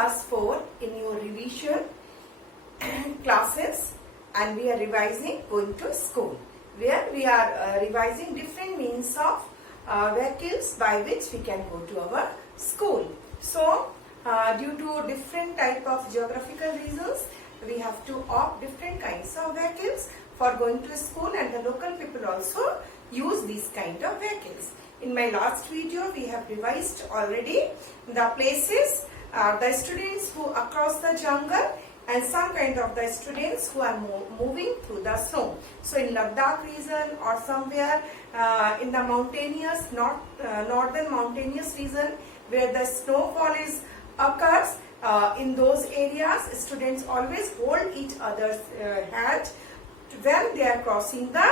class 4 in your revision classes, and we are revising going to school, where we are revising different means of vehicles by which we can go to our school. So due to different type of geographical reasons, we have to opt different kinds of vehicles for going to school, and the local people also use these kind of vehicles. In my last video, we have revised already the places, the students who across the jungle, and some kind of the students who are moving through the snow. So in Ladakh region or somewhere in the mountainous, northern mountainous region where the snowfall is occurs, in those areas students always hold each other's hand when they are crossing the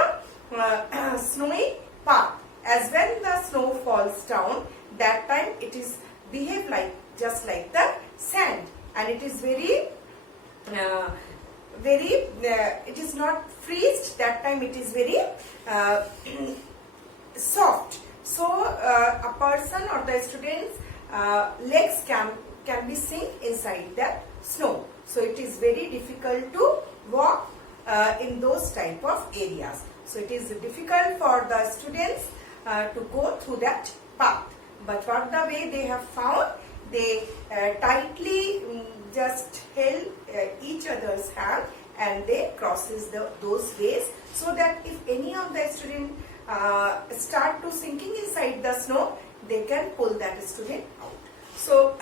snowy path. As when the snow falls down, that time it is behave like just like the sand, and it is very it is not freezed. That time it is very soft. So a person or the student's legs can be sink inside that snow. So it is very difficult to walk in those type of areas. So it is difficult for the students to go through that path. But what the way they have found, they tightly just held each other's hand, and they crosses those ways, so that if any of the student start to sinking inside the snow, they can pull that student out. So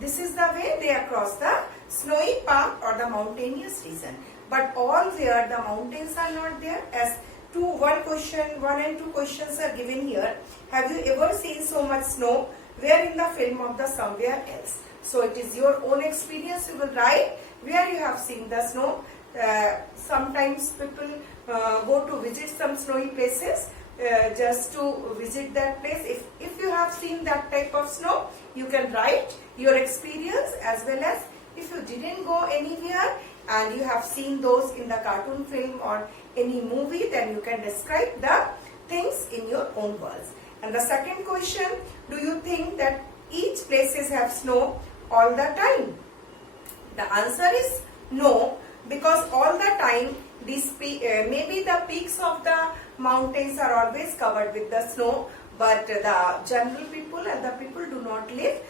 this is the way they across the snowy path or the mountainous region. But all where the mountains are not there, as one and two questions are given here. Have you ever seen so much snow? Where in the film of the somewhere else? So it is your own experience. You will write where you have seen the snow. Sometimes people go to visit some snowy places just to visit that place. If you have seen that type of snow, you can write your experience, as well as if you didn't go anywhere and you have seen those in the cartoon film or any movie, then you can describe the things in your own words. And the second question, do you think that each places have snow all the time? The answer is no, because all the time these maybe the peaks of the mountains are always covered with the snow, but the general people and the people do not live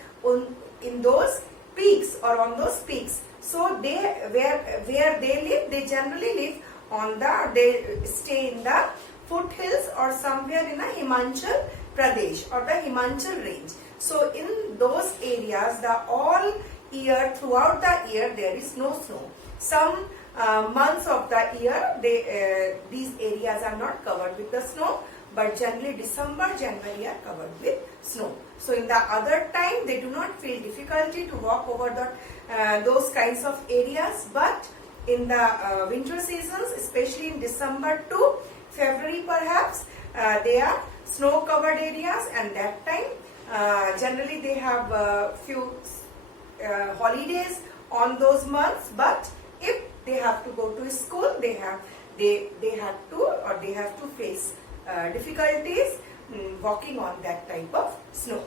in those peaks or on those peaks. So they where they live, they generally live on they stay in the foothills or somewhere in the Himachal Pradesh or the Himachal range. So in those areas, throughout the year there is no snow. Some months of the year these areas are not covered with the snow, but generally December, January are covered with snow. So in the other time they do not feel difficulty to walk over those kinds of areas, but in the winter seasons, especially in December to February perhaps, they are snow covered areas, and that time generally they have few holidays on those months. But if they have to go to school, they have to face difficulties walking on that type of snow.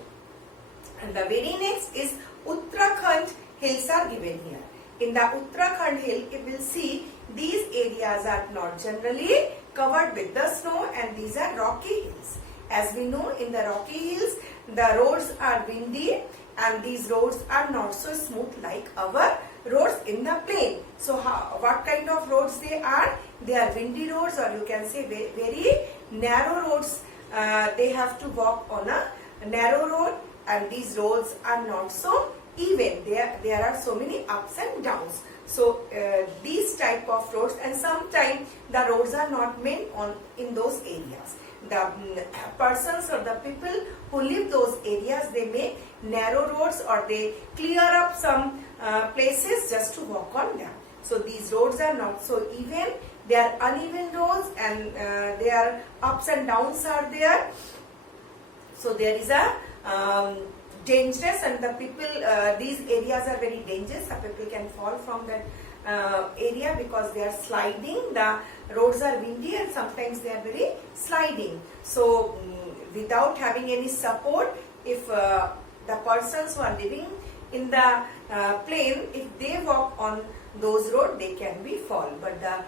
And the very next is Uttarakhand hills are given here. In the Uttarakhand hill, you will see these areas are not generally covered with the snow, and these are rocky hills. As we know, in the rocky hills, the roads are windy, and these roads are not so smooth like our roads in the plain. So what kind of roads they are? They are windy roads, or you can say very narrow roads. They have to walk on a narrow road, and these roads are not so even. There are so many ups and downs. So these type of roads, and sometimes the roads are not made in those areas. The persons or the people who live those areas, they make narrow roads, or they clear up some places just to walk on them. So these roads are not so even. They are uneven roads, and their ups and downs are there. So there is a dangerous, and the people, these areas are very dangerous. The people can fall from that area because they are sliding. The roads are windy, and sometimes they are very sliding. So without having any support, if the persons who are living in the plain, if they walk on those roads, they can be fall. But the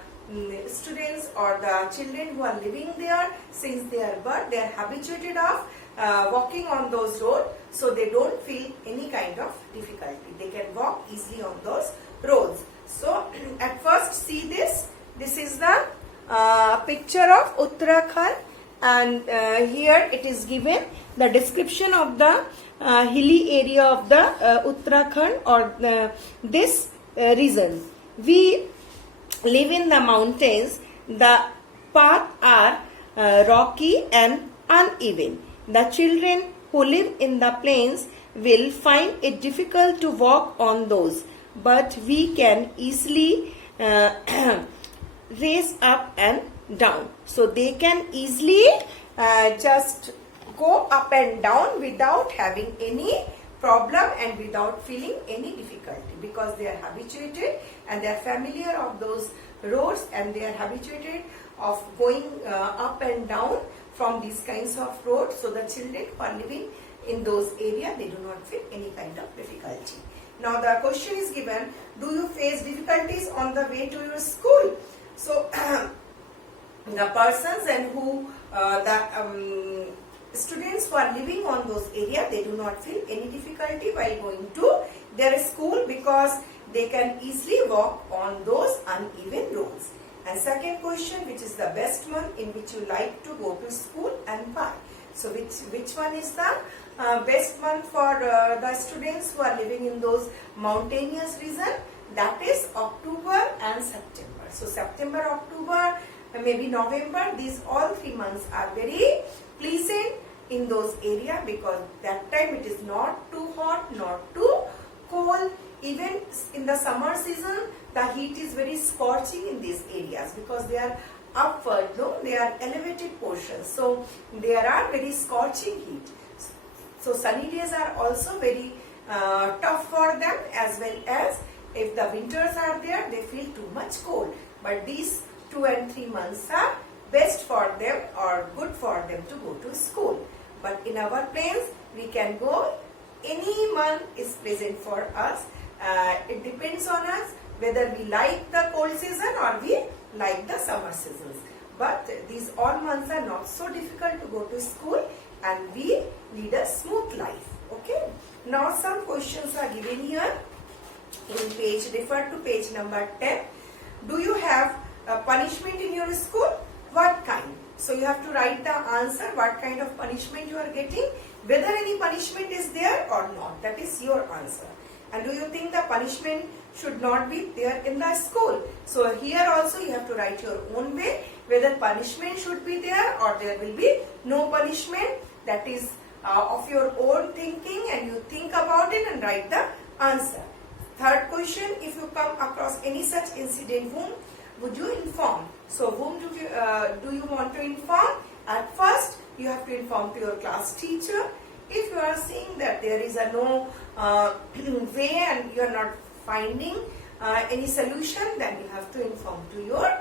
students or the children who are living there, since they are birth, they are habituated of walking on those roads, so they don't feel any kind of difficulty. They can walk easily on those roads. So at first see this. This is the picture of Uttarakhand, and here it is given the description of the hilly area of the Uttarakhand or this region. We live in the mountains. The paths are rocky and uneven. The children who live in the plains will find it difficult to walk on those, but we can easily raise up and down. So they can easily just go up and down without having any problem and without feeling any difficulty, because they are habituated and they are familiar of those roads, and they are habituated of going up and down from these kinds of roads. So the children who are living in those areas, they do not feel any kind of difficulty. Now the question is given, do you face difficulties on the way to your school? So the persons and who students who are living on those areas, they do not feel any difficulty while going to their school, because they can easily walk on those uneven roads. And second question, which is the best month in which you like to go to school and why? So which one is the best month for the students who are living in those mountainous region? That is October and September. So September, October, maybe November, these all 3 months are very pleasant in those areas, because that time it is not too hot, not too cold. Even in the summer season, the heat is very scorching in these areas, because they are upward, no, they are elevated portions. So there are very scorching heat. So sunny days are also very tough for them, as well as if the winters are there, they feel too much cold. But these 2 and 3 months are best for them or good for them to go to school. But in our plains, we can go, any month is pleasant for us. It depends on us whether we like the cold season or we like the summer seasons. But these all months are not so difficult to go to school, and we lead a smooth life. Okay. Now some questions are given here in page, refer to page number 10. Do you have a punishment in your school? What kind? So you have to write the answer, what kind of punishment you are getting, whether any punishment is there or not. That is your answer. And do you think the punishment should not be there in the school? So here also you have to write your own way, whether punishment should be there or there will be no punishment. That is of your own thinking, and you think about it and write the answer. Third question, if you come across any such incident, whom would you inform? So whom do you want to inform? At first you have to inform to your class teacher. If you are seeing that there is a no way and you are not finding any solution, then you have to inform to your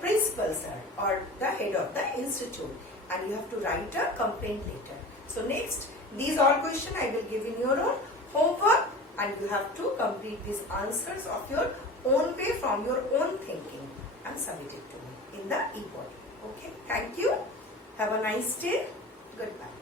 principal sir or the head of the institute, and you have to write a complaint letter. So next, these all questions I will give in your own homework, and you have to complete these answers of your own way from your own thinking and submit it to me in the e-body. Okay, thank you. Have a nice day. Goodbye.